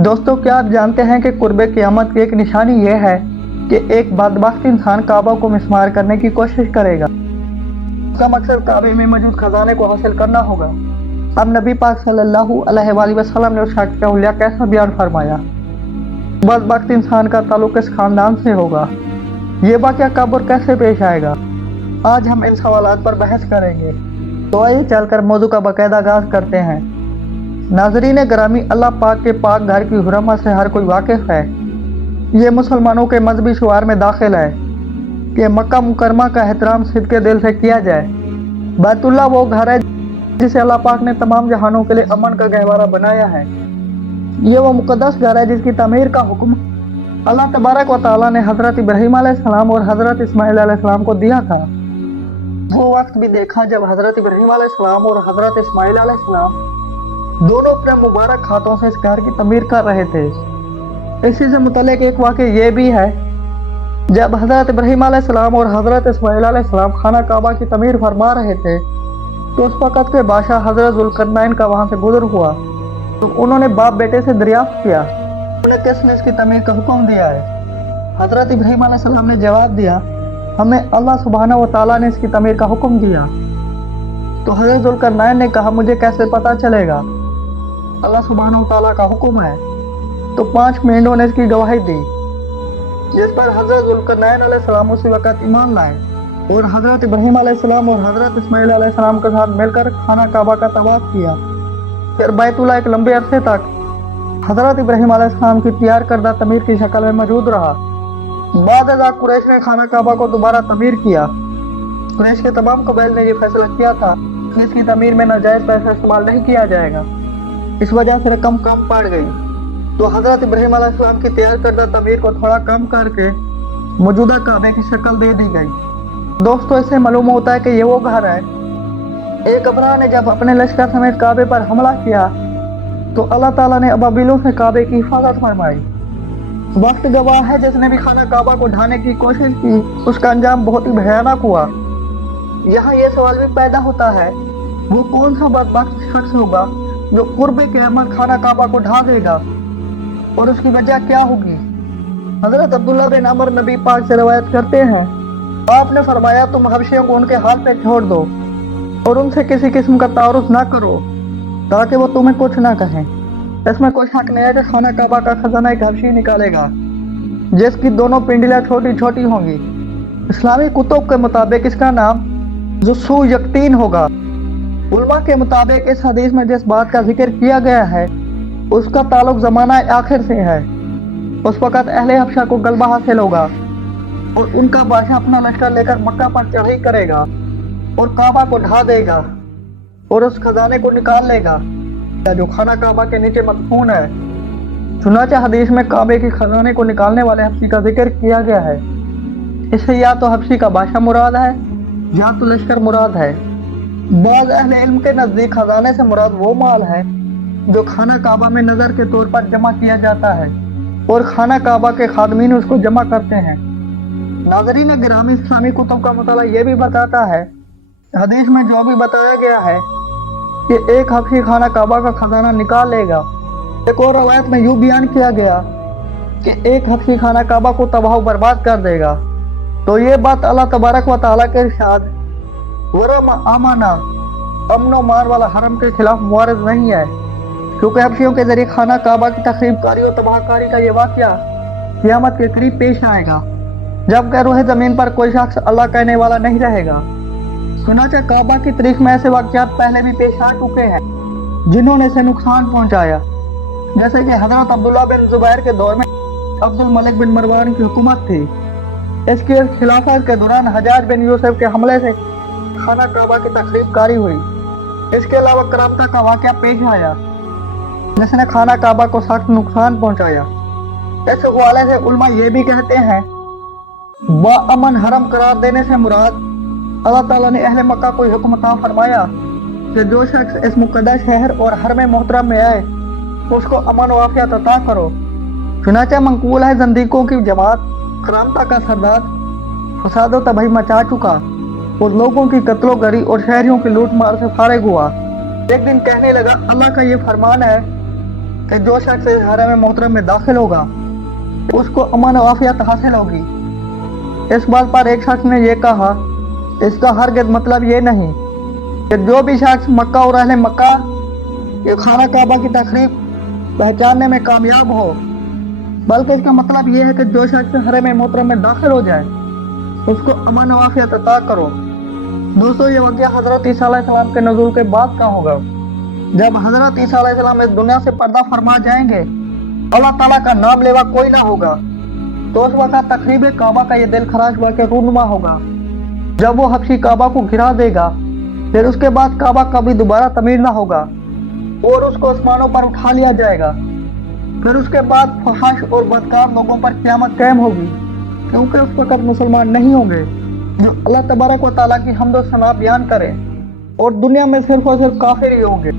दोस्तों, क्या आप जानते हैं कि कुर्बे क़यामत की एक निशानी यह है कि एक बदबख्त इंसान काबा को मिस्मार करने की कोशिश करेगा। उसका मकसद काबे में मौजूद खजाने को हासिल करना होगा। अब नबी पाक सल्लल्लाहु अलैहि वसल्लम ने उस शख्स का हुलिया कैसा बयान फरमाया। बदबख्त इंसान का ताल्लुक इस खानदान से होगा। ये वाक़या कब और कैसे पेश आएगा, आज हम इन सवालात पर बहस करेंगे। तो आइए चलकर मौजू का बाकायदा आगाज़ करते हैं। नाज़रीन ग्रामी, अल्लाह पाक के पाक घर की हुर्मत से हर कोई वाकिफ़ है। ये मुसलमानों के मजहबी शुआर में दाखिल है कि मक्का मुकरमा का एहतराम सिद्के दिल से किया जाए। बैतुल्लाह वो घर है जिसे अल्लाह पाक ने तमाम जहानों के लिए अमन का गहवारा बनाया है। ये वो मुक़द्दस घर है जिसकी तमीर का हुक्म अल्लाह तबारक व तआला ने हज़रत इब्राहीम अलैहिस्सलाम और हज़रत इस्माईल अलैहिस्सलाम को दिया था। वो वक्त भी देखा जब हज़रत इब्राहीम अलैहिस्सलाम और हज़रत इस्माईल अलैहिस्सलाम दोनों अपने मुबारक हाथों से इस घर की तमीर कर रहे थे। इसी से मुतल्लिक एक वाक़या ये भी है, जब हज़रत इब्राहीम अलैहिस्सलाम और हज़रत इस्माईल अलैहिस्सलाम खाना काबा की तमीर फरमा रहे थे तो उस वक़्त के बादशाह हज़रत ज़ुल्करनैन का वहाँ से गुज़र हुआ। तो उन्होंने बाप बेटे से दरियाफ्त किया, उन्हें किसने इसकी तमीर का हुक्म दिया है। हज़रत इब्राहीम अलैहिस्सलाम ने जवाब दिया, हमें अल्लाह सुब्हानहू व तआला ने इसकी तमीर का हुक्म दिया। तो हज़रत ज़ुल्करनैन ने कहा, मुझे कैसे पता चलेगा, अल्लाह सुब्हानहू व तआला का हुक्म है। तो 5 मेंढों ने इसकी गवाही दी, जिस पर हज़रत ज़ुल्करनैन अलैहिस्सलाम उसी वक़्त ईमान लाए और हज़रत इब्राहीम अलैहिस्सलाम और हज़रत इस्माईल अलैहिस्सलाम के साथ मिलकर खाना काबा का तवाफ़ किया। फिर बैतुल्लाह एक लंबे अरसे तक हज़रत इब्राहीम अलैहिस्सलाम की तैयार करदा तमीर की शक्ल में मौजूद रहा। बाद अज़ा कुरैश ने खाना काबा को दोबारा तमीर किया। कुरैश के तमाम कबाइल ने यह फैसला किया था कि इसकी तमीर में नाजायज़ पैसा इस्तेमाल नहीं किया जाएगा। इस वजह से रकम कम पड़ गई। तो हज़रत इब्राहीम अलैहिस्सलाम की तैयार करदा तमीर को थोड़ा कम करके मौजूदा काबे की शक्ल दे दी गई। दोस्तों, इससे मालूम होता है कि ये वो घर है। एक अबरा ने जब अपने लश्कर समेत काबे पर हमला किया तो अल्लाह ताला ने अबाबिलों से काबे की हिफाजत फरमाई। वक्त गवाह है, जिसने भी खाना काबा को ढाने की कोशिश की उसका अंजाम बहुत ही भयानक हुआ। यहाँ ये सवाल भी पैदा होता है, वो कौन सा बदबख्त शख्स होगा जो कुर्बे क़यामत खाना काबा को ढा देगा और उसकी वजह क्या होगी। हज़रत अब्दुल्लाह बिन अमर नबी पाक से रवायत करते हैं, आपने फरमाया, तुम हबशियों को उनके हाल पे छोड़ दो और उनसे किसी किस्म का तारुफ ना करो ताकि वो तुम्हें कुछ ना कहें। इसमें कोई शक नहीं है कि खाना काबा का खजाना एक हबशी निकालेगा जिसकी दोनों पिंडलियाँ छोटी छोटी होंगी। इस्लामी कुतुब के मुताबिक इसका नाम ज़ुस्सू यक्तीन होगा। उलमा के मुताबिक इस हदीस में जिस बात का जिक्र किया गया है उसका ताल्लुक ज़माना आखिर से है। उस वक़्त अहले हबशा को गलबा हासिल होगा और उनका बादशाह अपना लश्कर लेकर मक्का पर चढ़ाई करेगा और काबा को ढा देगा और उस खजाने को निकाल लेगा जो खाना काबा के नीचे मदफून है। चुनांचे हदीस में काबे के खजाने को निकालने वाले हबशी का जिक्र किया गया है। इससे या तो हबशी का बादशाह मुराद है या तो लश्कर मुराद है। बाज़ अहले इल्म के नज़दीक खजाने से मुराद वो माल है जो खाना काबा में नज़र के तौर पर जमा किया जाता है और खाना काबा के खादमीन उसको जमा करते हैं। नाज़रीन गिरामी, इस्लामी कुतुब का मुताला ये भी बताता है, हदीस में जो भी बताया गया है कि एक हबशी खाना काबा का खजाना निकाल लेगा। एक और रवायत में यूँ बयान किया गया कि एक हबशी खाना काबा को तबाह बर्बाद कर देगा। तो ये बात अल्लाह तबारक व तआला के इरशाद वरम आमाना अमनो मान वाला हरम के खिलाफ मुआरज नहीं है, क्योंकि हबशियों के जरिए खाना काबा की तखरीबकारी और तबाहकारी का ये वाक़या क़यामत के करीब पेश आएगा जब रोहे ज़मीन पर कोई शख्स अल्लाह कहने वाला नहीं रहेगा। चुनांचे काबा की तारीख में ऐसे वाक़यात पहले भी पेश आ चुके हैं जिन्होंने इसे नुकसान पहुँचाया, जैसे कि हज़रत अब्दुल्लाह बिन ज़ुबैर के दौर में अब्दुल मलिक बिन मरवान की हुकूमत थी। इसके खिलाफत के दौरान हज्जाज बिन यूसुफ के हमले से खाना काबा की तखरीबकारी हुई। इसके अलावा करामता का वाक़या पेश आया जिसने खाना काबा को सख्त नुकसान पहुँचाया। इस हवाले से उलमा ये भी कहते हैं, बाअमन हरम करार देने से मुराद अल्लाह ताला ने अहले मक्का को हुक्म अता फरमाया कि जो शख्स इस मुक़द्दस शहर और हरम मोहतरम में आए उसको अमन वाफ़ियत अता करो। चुनांचे मंकूल है, ज़ंदीकों की जमात करामता का सरदार फसाद व तबाही मचा चुका और लोगों की कत्लो गरी और शहरियों की लूट मार से फारिग हुआ। ایک دن کہنے لگا اللہ کا یہ فرمان ہے کہ جو شخص اس حرم محترم میں داخل ہوگا اس کو امن و عافیت حاصل ہوگی۔ اس بات پر ایک شخص نے یہ کہا اس کا ہرگز مطلب یہ نہیں کہ جو بھی شخص مکہ اور اہل مکہ کے خانہ کعبہ کی تقریب پہچاننے میں کامیاب ہو، بلکہ اس کا مطلب یہ ہے کہ جو شخص حرم محترم میں داخل ہو جائے اس کو امن و عافیت عطا کرو۔ دوستو یہ واقعہ حضرت عیسیٰ علیہ السلام کے نزول کے بعد کا ہوگا، جب حضرت عیسیٰ علیہ السلام اس دنیا سے پردہ فرما جائیں گے، اللہ تعالیٰ کا نام لیوا کوئی نہ ہوگا، تو اس وقت تقریب کعبہ کا یہ دل خراش واقعہ رونما ہوگا۔ جب وہ حبشی کعبہ کو گرا دے گا، پھر اس کے بعد کعبہ کبھی دوبارہ تعمیر نہ ہوگا اور اس کو آسمانوں پر اٹھا لیا جائے گا۔ پھر اس کے بعد فحش اور بدکار لوگوں پر قیامت قائم ہوگی، کیونکہ اس وقت مسلمان نہیں ہوں گے جو اللہ تبارک و تعالیٰ کی حمد و ثنا بیان کریں، اور دنیا میں صرف اور صرف کافر ہی ہوں گے۔